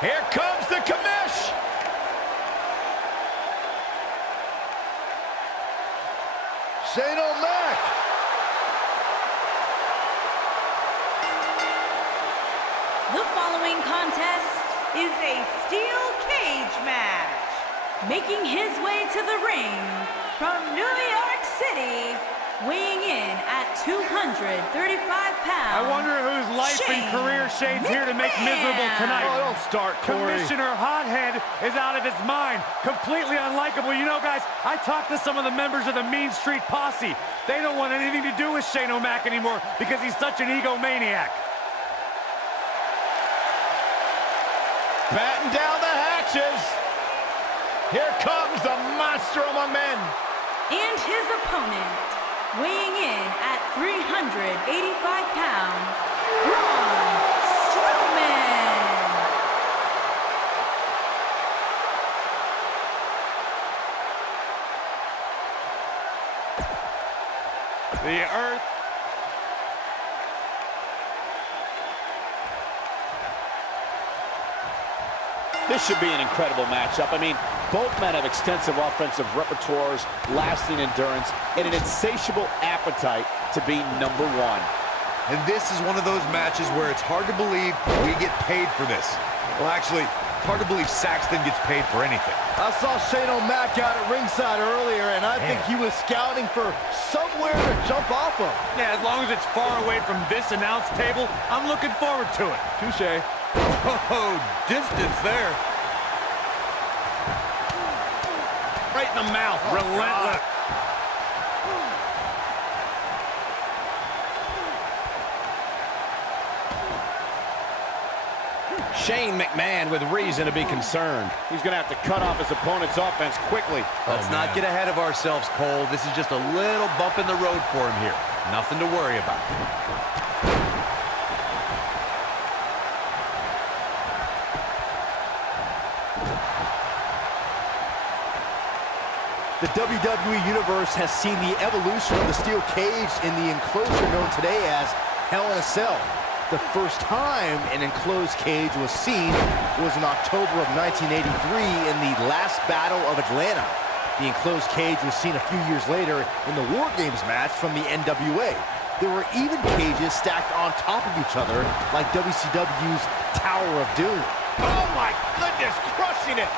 Here comes the commish. ShaneMcMahon. The following contest is a steel cage match. Making his way to the ring from New York City, weighing in at 235 pounds. I wonder whose life and career Shane's here to make miserable tonight. Oh, don't start, Corey. Commissioner Hothead is out of his mind. Completely unlikable. You know, guys, I talked to some of the members of the Mean Street Posse. They don't want anything to do with Shane O'Mac anymore because he's such an egomaniac. Batten down the hatches. Here comes the monster among men. And his opponent, weighing in at 385 pounds, Braun Strowman. The Earth. This should be an incredible matchup. I mean, both men have extensive offensive repertoires, lasting endurance, and an insatiable appetite to be number one. And this is one of those matches where it's hard to believe we get paid for this. Well, actually, hard to believe Saxton gets paid for anything. I saw Shane O'Mac out at ringside earlier, and I think he was scouting for somewhere to jump off of. Yeah, as long as it's far away from this announce table, I'm looking forward to it. Touche. Oh, distance there. Right in the mouth, relentless. Shane McMahon with reason to be concerned. He's going to have to cut off his opponent's offense quickly. Let's not get ahead of ourselves, Cole. This is just a little bump in the road for him here. Nothing to worry about. The WWE Universe has seen the evolution of the steel cage in the enclosure known today as Hell in a Cell. The first time an enclosed cage was seen was in October of 1983 in the last Battle of Atlanta. The enclosed cage was seen a few years later in the War Games match from the NWA. There were even cages stacked on top of each other, like WCW's Tower of Doom. Oh my goodness, crushing it.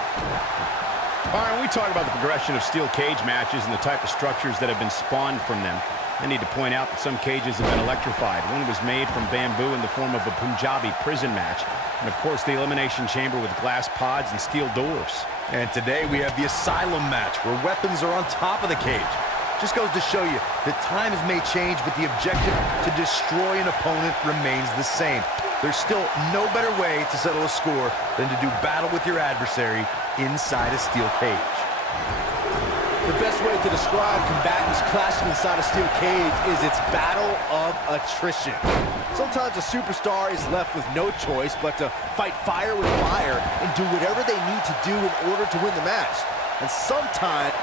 Byron, we talk about the progression of steel cage matches and the type of structures that have been spawned from them. I need to point out that some cages have been electrified. One was made from bamboo in the form of a Punjabi prison match. And of course, the elimination chamber with glass pods and steel doors. And today we have the Asylum match, where weapons are on top of the cage. Just goes to show you that times may change, but the objective to destroy an opponent remains the same. There's still no better way to settle a score than to do battle with your adversary inside a steel cage. The best way to describe combatants clashing inside a steel cage is its battle of attrition. Sometimes a superstar is left with no choice but to fight fire with fire and do whatever they need to do in order to win the match. And sometimes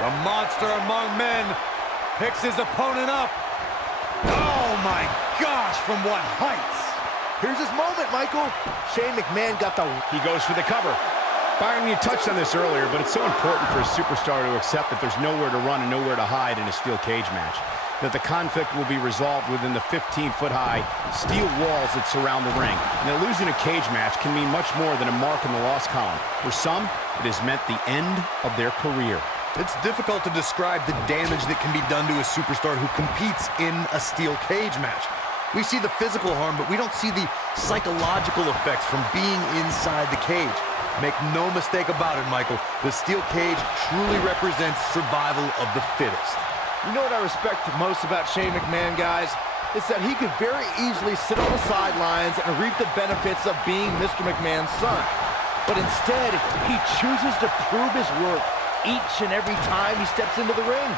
The monster among men picks his opponent up. Oh my gosh, from what heights? here's his moment, Michael. Shane McMahon got the... He goes for the cover. Byron, you touched on this earlier, but it's so important for a superstar to accept that there's nowhere to run and nowhere to hide in a steel cage match. That the conflict will be resolved within the 15-foot-high steel walls that surround the ring. And that losing a cage match can mean much more than a mark in the loss column. For some, it has meant the end of their career. It's difficult to describe the damage that can be done to a superstar who competes in a steel cage match. We see the physical harm, but we don't see the psychological effects from being inside the cage. Make no mistake about it, Michael. The steel cage truly represents survival of the fittest. You know what I respect most about Shane McMahon, guys? It's that he could very easily sit on the sidelines and reap the benefits of being Mr. McMahon's son. But instead, he chooses to prove his worth each and every time he steps into the ring.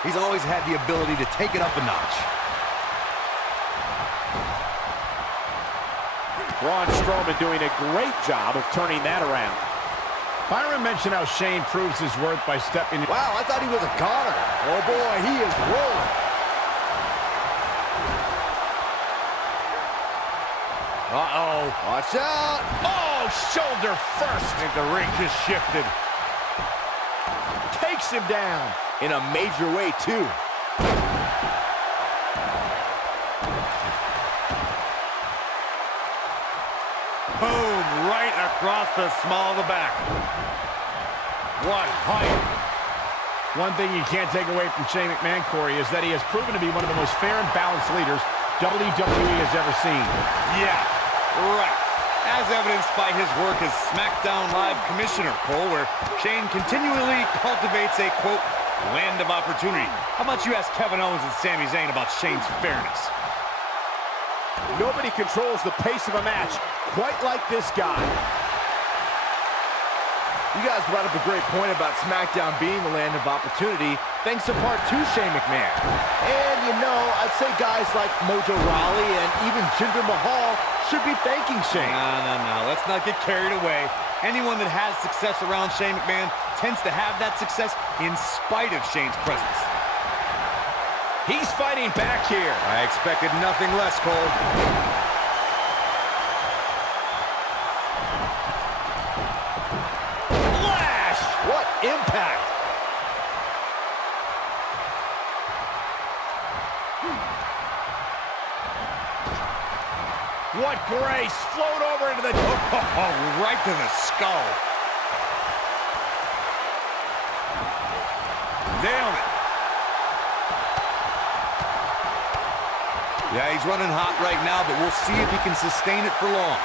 He's always had the ability to take it up a notch. Braun Strowman doing a great job of turning that around. Byron mentioned how Shane proves his worth by stepping... Wow, I thought he was a goner. Oh boy, he is rolling. Uh-oh. Watch out. Oh, shoulder first. I think the ring just shifted. Takes him down in a major way, too. Boom, right across the small of the back. What height. One thing you can't take away from Shane McMahon, Corey, is that he has proven to be one of the most fair and balanced leaders WWE has ever seen. Yeah, right. As evidenced by his work as SmackDown Live Commissioner, Cole, where Shane continually cultivates a, quote, land of opportunity. How about you ask Kevin Owens and Sami Zayn about Shane's fairness? Nobody controls the pace of a match quite like this guy. You guys brought up a great point about SmackDown being the land of opportunity, thanks in part to Shane McMahon. And, you know, I'd say guys like Mojo Rawley and even Jinder Mahal should be thanking Shane. No. Let's not get carried away. Anyone that has success around Shane McMahon tends to have that success in spite of Shane's presence. He's fighting back here. I expected nothing less, Cole. What impact! What grace! Float over into the... Oh, right to the skull. Nailed it. Yeah, he's running hot right now, but we'll see if he can sustain it for long.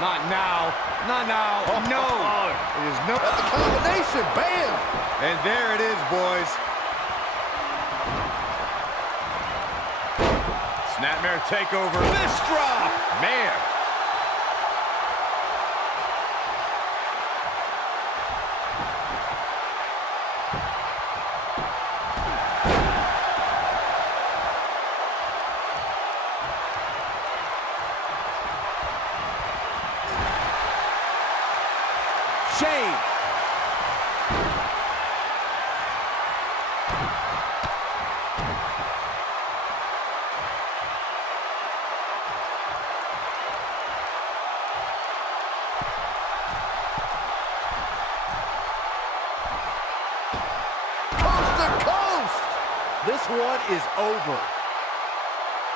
Not now. Not now. Oh, no. It is no. That's a combination. Bam! And there it is, boys. Snapmare takeover. Fist drop. Man. Shane. Coast to coast. This one is over.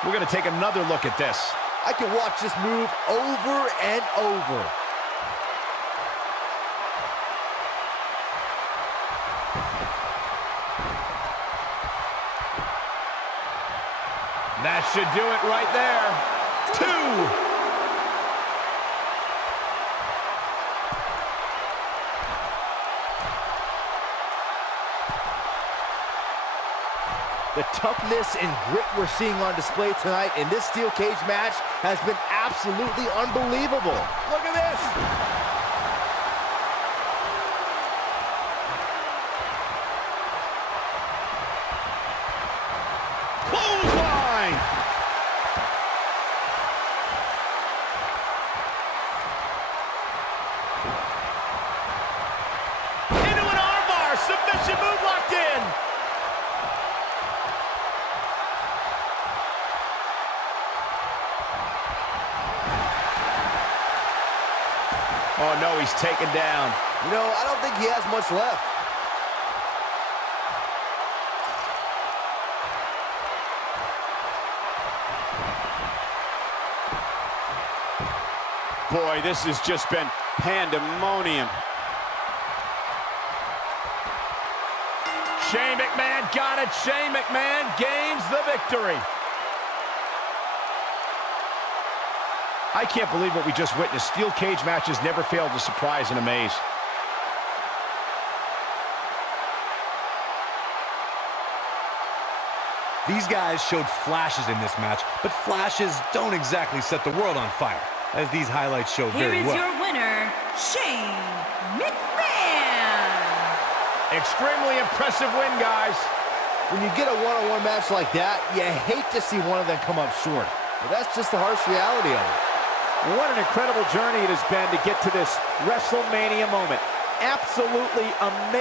We're going to take another look at this. I can watch this move over and over. That should do it right there. 2. The toughness and grit we're seeing on display tonight in this steel cage match has been absolutely unbelievable. Look at this. Clothesline. Into an armbar. Submission move locked in. Oh, no, he's taken down. You know, I don't think he has much left. Boy, this has just been pandemonium. Shane McMahon got it. Shane McMahon gains the victory. I can't believe what we just witnessed. Steel cage matches never fail to surprise and amaze. These guys showed flashes in this match, but flashes don't exactly set the world on fire, as these highlights show very well. Here is your winner, Shane McMahon. Extremely impressive win, guys. When you get a one-on-one match like that, you hate to see one of them come up short. But that's just the harsh reality of it. What an incredible journey it has been to get to this WrestleMania moment. Absolutely amazing.